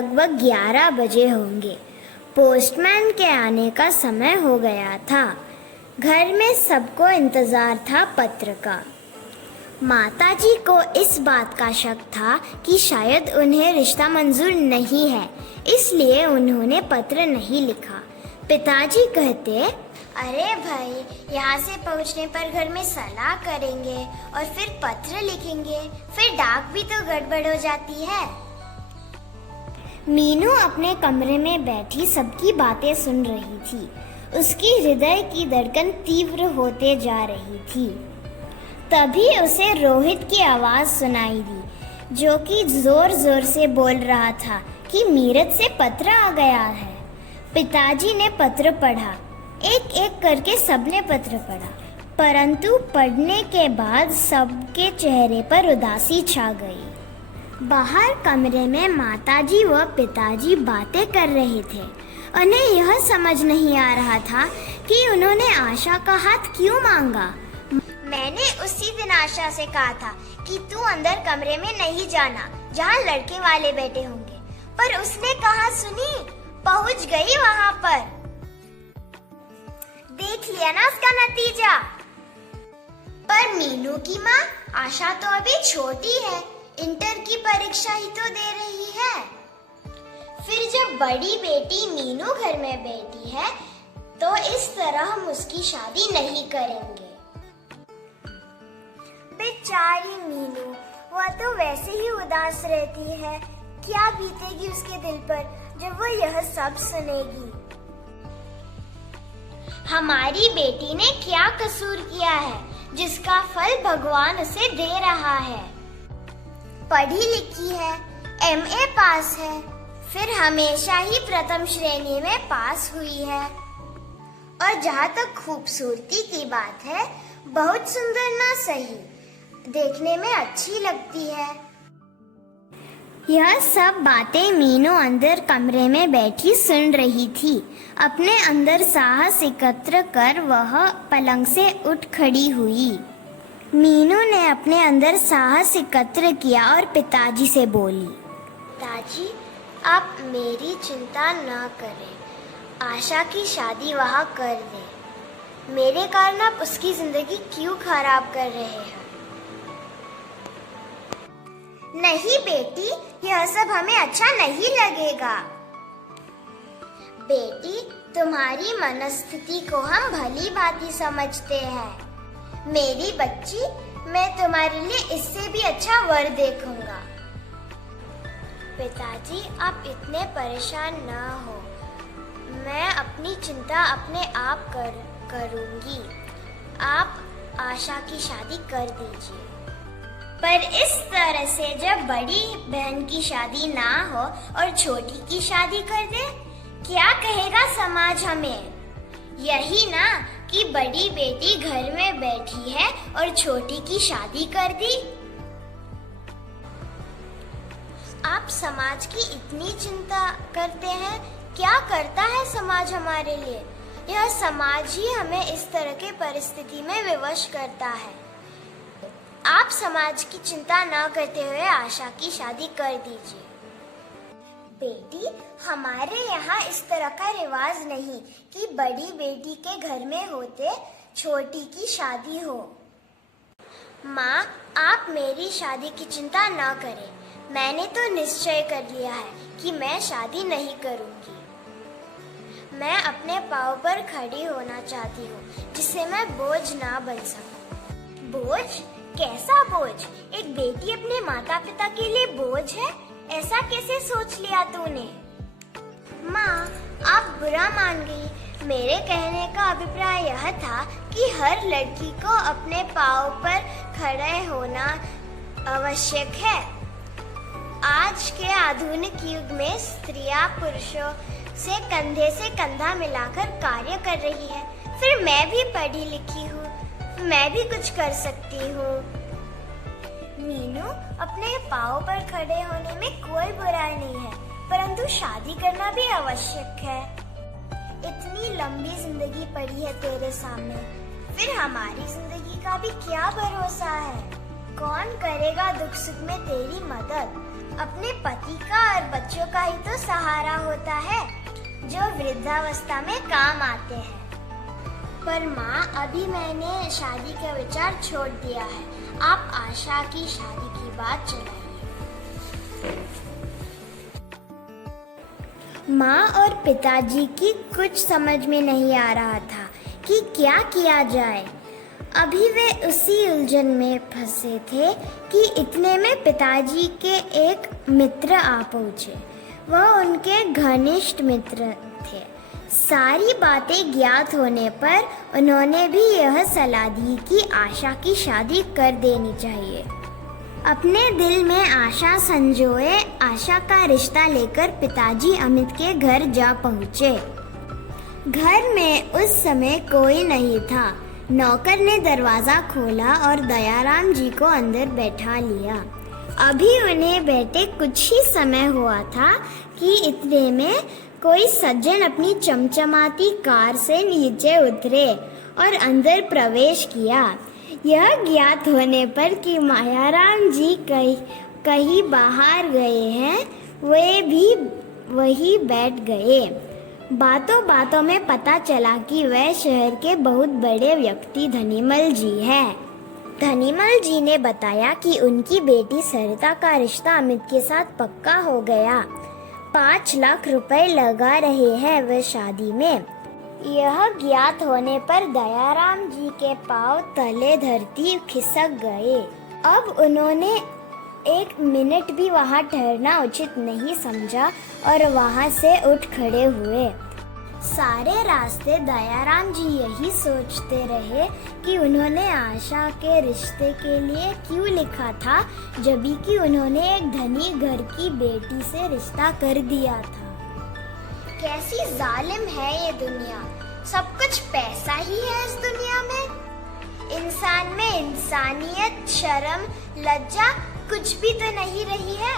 लगभग 11 बजे होंगे। पोस्टमैन के आने का समय हो गया था। घर में सबको इंतज़ार था पत्र का। माताजी को इस बात का शक था कि शायद उन्हें रिश्ता मंजूर नहीं है, इसलिए उन्होंने पत्र नहीं लिखा। पिताजी कहते, अरे भाई, यहाँ से पहुँचने पर घर में सलाह करेंगे और फिर पत्र लिखेंगे, फिर डाक भी तो गड़बड़ हो जाती है। मीनू अपने कमरे में बैठी सबकी बातें सुन रही थी। उसकी हृदय की धड़कन तीव्र होते जा रही थी। तभी उसे रोहित की आवाज़ सुनाई दी, जो कि जोर जोर से बोल रहा था कि मीरत से पत्र आ गया है। पिताजी ने पत्र पढ़ा। एक एक करके सबने पत्र पढ़ा, परंतु पढ़ने के बाद सबके चेहरे पर उदासी छा गई। बाहर कमरे में माताजी व पिताजी बातें कर रहे थे। उन्हें यह समझ नहीं आ रहा था कि उन्होंने आशा का हाथ क्यों मांगा। मैंने उसी दिन आशा से कहा था कि तू अंदर कमरे में नहीं जाना जहाँ लड़के वाले बैठे होंगे, पर उसने कहा सुनी, पहुँच गई वहाँ पर। देख लिया ना उसका नतीजा। पर मीनू की माँ, आशा तो अभी छोटी है, इंटर की परीक्षा ही तो दे रही है। फिर जब बड़ी बेटी मीनू घर में बैठी है तो इस तरह हम उसकी शादी नहीं करेंगे। बेचारी मीनू, वह तो वैसे ही उदास रहती है। क्या बीतेगी उसके दिल पर जब वह यह सब सुनेगी। हमारी बेटी ने क्या कसूर किया है जिसका फल भगवान उसे दे रहा है। पढ़ी लिखी है, एमए पास है, फिर हमेशा ही प्रथम श्रेणी में पास हुई है। और जहाँ तक खूबसूरती की बात है, बहुत सुंदर ना सही, देखने में अच्छी लगती है। यह सब बातें मीनू अंदर कमरे में बैठी सुन रही थी। अपने अंदर साहस एकत्र कर वह पलंग से उठ खड़ी हुई। मीनू ने अपने अंदर साहस एकत्र किया और पिताजी से बोली, पिताजी, आप मेरी चिंता न करें, आशा की शादी वहाँ कर दें। मेरे कारण आप उसकी जिंदगी क्यों खराब कर रहे हैं। नहीं बेटी, यह सब हमें अच्छा नहीं लगेगा। बेटी, तुम्हारी मनस्थिति को हम भली भांति समझते हैं। मेरी बच्ची, मैं तुम्हारे लिए इससे भी अच्छा वर देखूंगा। पिताजी, आप इतने परेशान न हो, मैं अपनी चिंता अपने आप करूंगी। आप आशा की शादी कर दीजिए। पर इस तरह से जब बड़ी बहन की शादी ना हो और छोटी की शादी कर दे, क्या कहेगा समाज हमें। यही ना कि बड़ी बेटी घर में बैठी है और छोटी की शादी कर दी। आप समाज की इतनी चिंता करते हैं, क्या करता है समाज हमारे लिए। यह समाज ही हमें इस तरह के परिस्थिति में विवश करता है। आप समाज की चिंता न करते हुए आशा की शादी कर दीजिए। बेटी, हमारे यहाँ इस तरह का रिवाज नहीं कि बड़ी बेटी के घर में होते छोटी की शादी हो। माँ, आप मेरी शादी की चिंता न करें। मैंने तो निश्चय कर लिया है कि मैं शादी नहीं करूँगी। मैं अपने पाँव पर खड़ी होना चाहती हूँ, जिससे मैं बोझ ना बन सकूं। बोझ? कैसा बोझ? एक बेटी अपने माता पिता के लिए बोझ है? ऐसा कैसे सोच लिया तूने? माँ, आप बुरा मान गई। मेरे कहने का अभिप्राय यह था कि हर लड़की को अपने पाँव पर खड़े होना आवश्यक है। आज के आधुनिक युग में स्त्रियां पुरुषों से कंधा मिलाकर कार्य कर रही है। फिर मैं भी पढ़ी लिखी हूँ, मैं भी कुछ कर सकती हूँ। मीनू, अपने पाँव पर खड़े होने में कोई बुराई नहीं है, परंतु शादी करना भी आवश्यक है। इतनी लंबी जिंदगी पड़ी है तेरे सामने, फिर हमारी जिंदगी का भी क्या भरोसा है। कौन करेगा दुख सुख में तेरी मदद। अपने पति का और बच्चों का ही तो सहारा होता है, जो वृद्धावस्था में काम आते हैं। पर माँ, अभी मैंने शादी का विचार छोड़ दिया है। आप आशा की शादी की बात चलाइए। माँ और पिताजी की कुछ समझ में नहीं आ रहा था कि क्या किया जाए। अभी वे उसी उलझन में फंसे थे कि इतने में पिताजी के एक मित्र आ पहुँचे। वह उनके घनिष्ठ मित्र थे। सारी बातें ज्ञात होने पर उन्होंने भी यह सलाह दी कि आशा की शादी कर देनी चाहिए। अपने दिल में आशा संजोए आशा का रिश्ता लेकर पिताजी अमित के घर जा पहुँचे। घर में उस समय कोई नहीं था। नौकर ने दरवाज़ा खोला और दयाराम जी को अंदर बैठा लिया। अभी उन्हें बैठे कुछ ही समय हुआ था कि इतने में कोई सज्जन अपनी चमचमाती कार से नीचे उतरे और अंदर प्रवेश किया। यह ज्ञात होने पर कि मायाराम जी कहीं बाहर गए हैं, वे भी वहीं बैठ गए। बातों बातों में पता चला कि वह शहर के बहुत बड़े व्यक्ति धनीमल जी हैं। धनीमल जी ने बताया कि उनकी बेटी सरिता का रिश्ता अमित के साथ पक्का हो गया। 5 लाख रुपए लगा रहे हैं वह शादी में। यह ज्ञात होने पर दयाराम जी के पांव तले धरती खिसक गए। अब उन्होंने 1 मिनट भी वहां ठहरना उचित नहीं समझा और वहां से उठ खड़े हुए। सारे रास्ते दयाराम जी यही सोचते रहे कि उन्होंने आशा के रिश्ते के लिए क्यों लिखा था, जबकि कि उन्होंने एक धनी घर की बेटी से रिश्ता कर दिया था। कैसी जालिम है ये दुनिया। सब कुछ पैसा ही है इस दुनिया में। इंसान में इंसानियत, शर्म, लज्जा कुछ भी तो नहीं रही है।